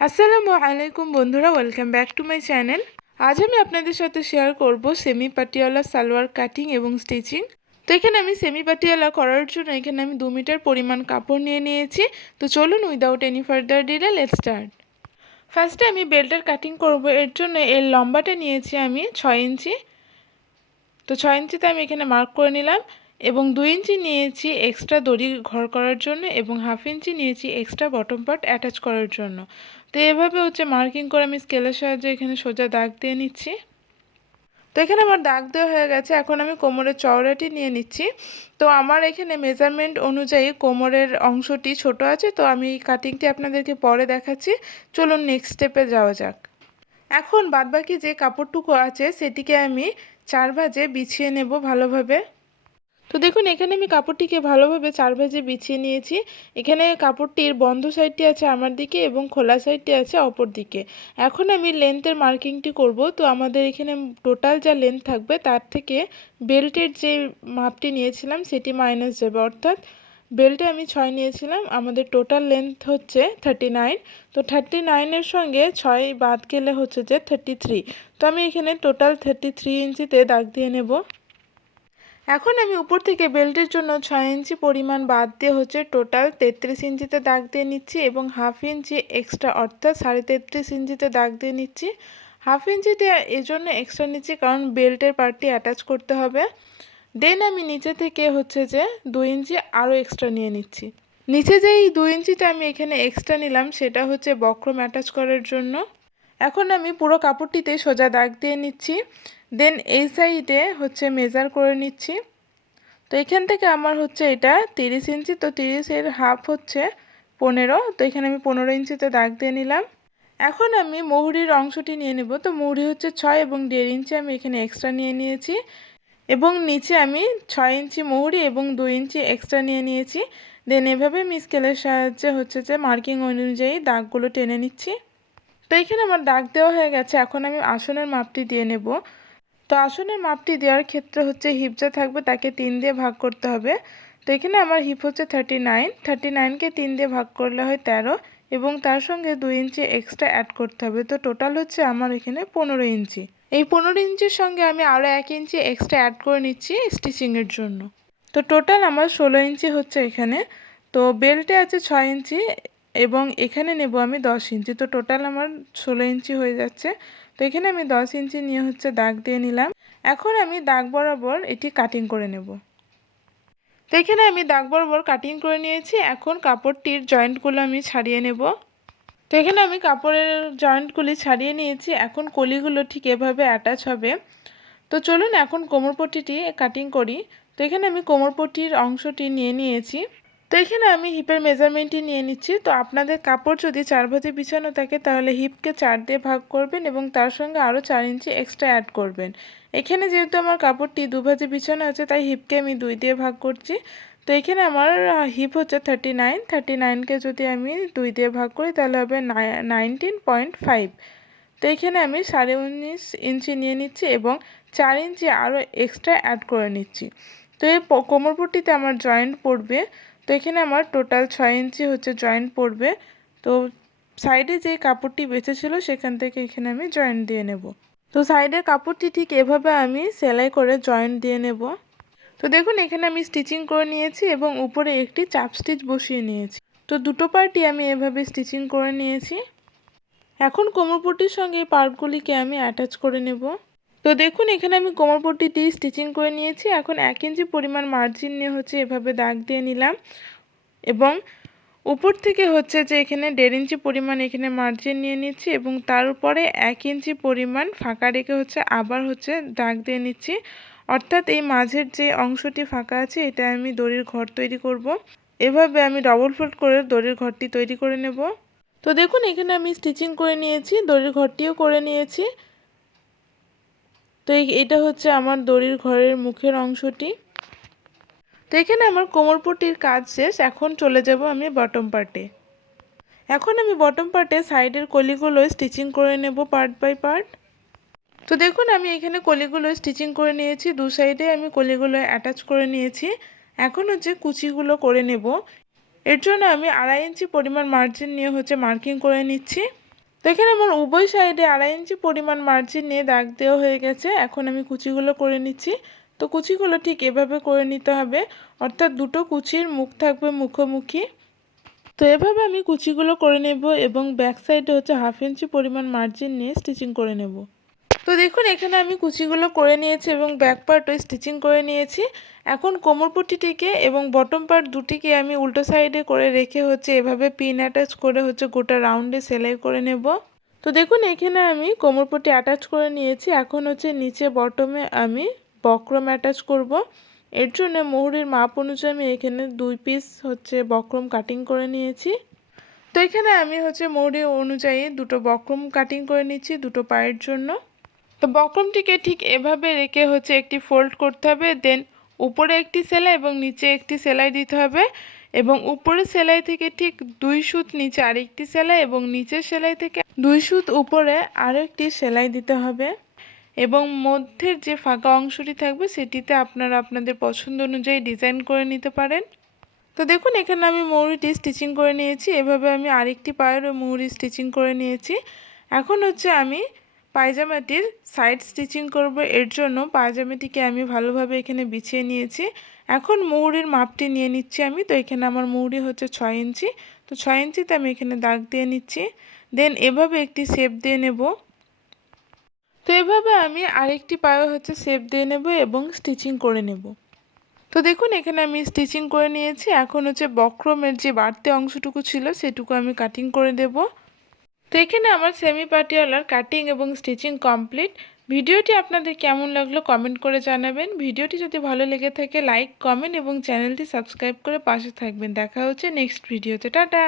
আসসালামু আলাইকুম বন্ধুরা, welcome back to my channel. আজ আমি আপনাদের সাথে শেয়ার করব সেমি পাটিয়ালা সালোয়ার কাটিং এবং স্টিচিং। তো এখানে আমি সেমি পাটিয়ালা করার জন্য এখানে আমি 2 মিটার পরিমাণ কাপড় নিয়ে নিয়েছি। তো চলুন without any further delay let's start. ফার্স্টে আমি বেল্টের কাটিং করব। এর জন্য এর লম্বাটা নিয়েছি আমি 6 ইঞ্চি। তো 6 ইঞ্চিতে আমি এখানে মার্ক করে নিলাম এবং 2 ইঞ্চি নিয়েছি এক্সট্রা দড়ি ঘর করার জন্য এবং হাফ ইঞ্চি নিয়েছি এক্সট্রা বটম পার্ট অ্যাটাচ করার জন্য। তো এভাবে মার্কিং করে আমি স্কেলের সাহায্যে এখানে সোজা দাগ দিয়ে নিচ্ছি। তো এখানে আমার দাগ দেওয়া হয়ে গেছে। এখন আমি কোমরের চওড়াটি নিয়ে নিচ্ছি। তো আমার এখানে মেজারমেন্ট অনুযায়ী কোমরের অংশটি ছোট আছে, তো আমি কাটিংটি আপনাদেরকে পরে দেখাচ্ছি। চলুন নেক্সট স্টেপে যাওয়া যাক। এখন বাদবাকি যে কাপড়টুকু আছে সেটিকে আমি 4 ভাঁজে বিছিয়ে নেব ভালোভাবে। তো দেখুন এখানে আমি কাপড়টিকে ভালোভাবে 4 ভাঁজে বিছিয়ে নিয়েছি। এখানে কাপড়টির বন্ধ সাইডটি আছে আমার দিকে এবং খোলা সাইডটি আছে অপর দিকে। এখন আমি লেন্থের মার্কিংটি করব। তো আমাদের এখানে টোটাল যা লেন্থ থাকবে তার থেকে বেল্টের যে মাপটি নিয়েছিলাম সেটি মাইনাস যাবে, অর্থাৎ বেল্টে আমি 6 নিয়েছিলাম, আমাদের টোটাল লেন্থ হচ্ছে 39। তো 39-এর সঙ্গে 6 বাদ গেলে হচ্ছে যে 33। তো আমি এখানে টোটাল 33 ইঞ্চিতে দাগ দিয়ে নেব। এখন আমি উপর থেকে বেল্টের জন্য 6 ইঞ্চি পরিমাণ বাদ দিয়ে টোটাল 33 ইঞ্চিতে দাগ দিয়ে নিচ্ছি এবং হাফ ইঞ্চি এক্সট্রা অর্থাৎ 33.5 ইঞ্চিতে দাগ দিয়ে নিচ্ছি। হাফ ইঞ্চিতে এই জন্য এক্সট্রা নিচ্ছি কারণ বেল্টের পার্টটি অ্যাটাচ করতে হবে। দেন আমি নিচে থেকে 2 ইঞ্চি আরও এক্সট্রা নিয়ে নিচ্ছি। নিচে যেই 2 ইঞ্চিটা আমি এখানে এক্সট্রা নিলাম সেটা বক্রম অ্যাটাচ করার জন্য। এখন আমি পুরো কাপড়টিতে সোজা দাগ দিয়ে নিচ্ছি। দেন এই সাইডে মেজার করে নিচ্ছি। তো এখান থেকে আমার এটা 30 ইঞ্চি, তো 30-এর হাফ 15। তো এখানে আমি 15 ইঞ্চিতে দাগ দিয়ে নিলাম। এখন আমি মুহুরির অংশটি নিয়ে নেব। তো মুহুরি 6 এবং 1.5 ইঞ্চি আমি এখানে এক্সট্রা নিয়ে নিয়েছি এবং নিচে আমি 6 ইঞ্চি মুহুরি এবং 2 ইঞ্চি এক্সট্রা নিয়ে নিয়েছি। দেন এভাবে আমি স্কেলের সাহায্যে মার্কিং অনুযায়ী দাগগুলো টেনে নিচ্ছি। তো এখানে আমার দাগ দেওয়া হয়ে গেছে। এখন আমি আসনের মাপটি দিয়ে নেব। তো আসনের মাপটি দেওয়ার ক্ষেত্রে হিপ যা থাকবে তাকে 3 দিয়ে ভাগ করতে হবে। তো এখানে আমার হিপ 39, 39কে 3 দিয়ে ভাগ করলে হয় 13 এবং তার সঙ্গে 2 ইঞ্চি এক্সট্রা অ্যাড করতে হবে। তো টোটাল আমার এখানে 15 ইঞ্চি। এই 15 ইঞ্চির সঙ্গে আমি আরও 1 ইঞ্চি এক্সট্রা অ্যাড করে নিচ্ছি স্টিচিংয়ের জন্য। তো টোটাল আমার 16 ইঞ্চি এখানে। তো বেল্টে আছে 6 ইঞ্চি এবং এখানে নেব আমি 10 ইঞ্চি। তো টোটাল আমার 16 ইঞ্চি হয়ে যাচ্ছে। তো এখানে আমি 10 ইঞ্চি নিয়ে দাগ দিয়ে নিলাম। এখন আমি দাগ বরাবর এটি কাটিং করে নেব। তো এখানে আমি দাগ বরাবর কাটিং করে নিয়েছি। এখন কাপড়টির জয়েন্টগুলো আমি ছাড়িয়ে নেব। তো এখানে আমি কাপড়ের জয়েন্টগুলি ছাড়িয়ে নিয়েছি। এখন কলিগুলো ঠিক এভাবে অ্যাটাচ হবে। তো চলুন এখন কোমরপট্টিটি কাটিং করি। তো এখানে আমি কোমরপট্টির অংশটি নিয়ে নিয়েছি। তো এখানে আমি হিপের মেজারমেন্টটি নিয়ে নিচ্ছি। তো আপনাদের কাপড় যদি 4 ভাঁজে বিছানো থাকে তাহলে হিপকে 4 দিয়ে ভাগ করবেন এবং তার সঙ্গে আরও 4 ইঞ্চি এক্সট্রা অ্যাড করবেন। এখানে যেহেতু আমার কাপড়টি 2 ভাঁজে বিছানো আছে তাই হিপকে আমি 2 দিয়ে ভাগ করছি। তো এখানে আমার হিপ 39, 39কে যদি আমি 2 দিয়ে ভাগ করি তাহলে হবে 19.5। তো এখানে আমি 19.5 ইঞ্চি নিয়ে নিচ্ছি এবং 4 ইঞ্চি আরও এক্সট্রা অ্যাড করে নিচ্ছি। তো এই কোমরপট্টিতে আমার জয়েন্ট পড়বে। তো এখানে আমার টোটাল 6 ইঞ্চি জয়েন্ট পড়বে। তো সাইডে যে কাপড়টি বেঁচে ছিল সেখান থেকে এখানে আমি জয়েন্ট দিয়ে নেব। তো সাইডের কাপড়টি ঠিক এভাবে আমি সেলাই করে জয়েন্ট দিয়ে নেব। তো দেখুন এখানে আমি স্টিচিং করে নিয়েছি এবং উপরে একটি চাপ স্টিচ বসিয়ে নিয়েছি। তো দুটো পার্টই আমি এভাবে স্টিচিং করে নিয়েছি। এখন কোমরপট্টির সঙ্গে এই পার্টগুলিকে আমি অ্যাটাচ করে নেব। তো দেখুন এখানে আমি কোমরপট্টিটি স্টিচিং করে নিয়েছি। এখন 1 ইঞ্চি পরিমাণ মার্জিন নিয়ে এভাবে দাগ দিয়ে নিলাম এবং উপর থেকে এখানে 1.5 ইঞ্চি পরিমাণ এখানে মার্জিন নিয়ে নিচ্ছি এবং তার উপরে 1 ইঞ্চি পরিমাণ ফাঁকা রেখে আবার দাগ দিয়ে নিচ্ছি। অর্থাৎ এই মাঝের যে অংশটি ফাঁকা আছে এটা আমি দড়ির ঘর তৈরি করব। এভাবে আমি ডবল ফোল্ড করে দড়ির ঘরটি তৈরি করে নেব। তো দেখুন এখানে আমি স্টিচিং করে নিয়েছি, দড়ির ঘরটিও করে নিয়েছি। তো এটা আমার দড়ির ঘরের মুখের অংশটি। তো এখানে আমার কোমরপট্টির কাজ শেষ। এখন চলে যাব আমি বটম পার্টে। এখন আমি বটম পার্টে সাইডের কলিগুলো স্টিচিং করে নেব পার্ট বাই পার্ট। তো দেখুন আমি এখানে কলিগুলো স্টিচিং করে নিয়েছি, দু সাইডে আমি কলিগুলো অ্যাটাচ করে নিয়েছি। এখন কুচিগুলো করে নেব। এর জন্য আমি 2.5 ইঞ্চি পরিমাণ মার্জিন নিয়ে মার্কিং করে নিচ্ছি। তো এখানে আমার উভয় সাইডে 2.5 ইঞ্চি পরিমাণ মার্জিন নিয়ে দাগ দেওয়া হয়ে গেছে। এখন আমি কুচিগুলো করে নিচ্ছি। তো কুচিগুলো ঠিক এভাবে করে নিতে হবে, অর্থাৎ দুটো কুচির মুখ থাকবে মুখোমুখি। তো এভাবে আমি কুচিগুলো করে নেব এবং ব্যাক সাইডে হচ্ছে 1/2 ইঞ্চি পরিমাণ মার্জিন নিয়ে স্টিচিং করে নেব। তো দেখুন এখানে আমি কুচিগুলো করে নিয়েছি এবং ব্যাক পার্টও স্টিচিং করে নিয়েছি। এখন কোমরপট্টিটিকে এবং বটম পার্ট দুটিকে আমি উল্টো সাইডে করে রেখে হচ্ছে এভাবে পিন অ্যাটাচ করে হচ্ছে গোটা রাউন্ডে সেলাই করে নেব। তো দেখুন এখানে আমি কোমরপট্টি অ্যাটাচ করে নিয়েছি। এখন হচ্ছে নিচে বটমে আমি বক্রম অ্যাটাচ করব। এর জন্য মুহুরির মাপ অনুযায়ী আমি এখানে 2 পিস হচ্ছে বক্রম কাটিং করে নিয়েছি। তো এখানে আমি হচ্ছে মুহুরি অনুযায়ী দুটো বক্রম কাটিং করে নিচ্ছি দুটো পায়ের জন্য। তো বক্রমটিকে ঠিক এভাবে রেখে হচ্ছে একটি ফোল্ড করতে হবে, দেন উপরে একটি সেলাই এবং নিচে একটি সেলাই দিতে হবে এবং উপরের সেলাই থেকে ঠিক 2 সুত নিচে আরেকটি সেলাই এবং নিচের সেলাই থেকে 2 সুত উপরে আরও একটি সেলাই দিতে হবে এবং মধ্যের যে ফাঁকা অংশটি থাকবে সেটিতে আপনারা আপনাদের পছন্দ অনুযায়ী ডিজাইন করে নিতে পারেন। তো দেখুন এখানে আমি মুহুরিটি স্টিচিং করে নিয়েছি। এভাবে আমি আরেকটি পায়েরও মুহুরি স্টিচিং করে নিয়েছি। এখন হচ্ছে আমি পায়জামাটির সাইড স্টিচিং করব। এর জন্য পায়জামাটিকে আমি ভালোভাবে এখানে বিছিয়ে নিয়েছি। এখন মুহুরির মাপটি নিয়ে নিচ্ছি আমি। তো এখানে আমার মুহুরি হচ্ছে 6 ইঞ্চি। তো 6 ইঞ্চিতে আমি এখানে দাগ দিয়ে নিচ্ছি, দেন এভাবে একটি শেপ দিয়ে নেব। তো এভাবে আমি আরেকটি পায়ে হচ্ছে শেপ দিয়ে নেব এবং স্টিচিং করে নেব। তো দেখুন এখানে আমি স্টিচিং করে নিয়েছি। এখন হচ্ছে বক্রমের যে বাড়তি অংশটুকু ছিল সেটুকু আমি কাটিং করে দেব। তো এখানে আমার সেমি পাটিয়ালার কাটিং এবং স্টিচিং কমপ্লিট। ভিডিওটি আপনাদের কেমন লাগলো কমেন্ট করে জানাবেন। ভিডিওটি যদি ভালো লেগে থাকে লাইক কমেন্ট এবং চ্যানেলটি সাবস্ক্রাইব করে পাশে থাকবেন। দেখা হচ্ছে নেক্সট ভিডিওতে। টাটা।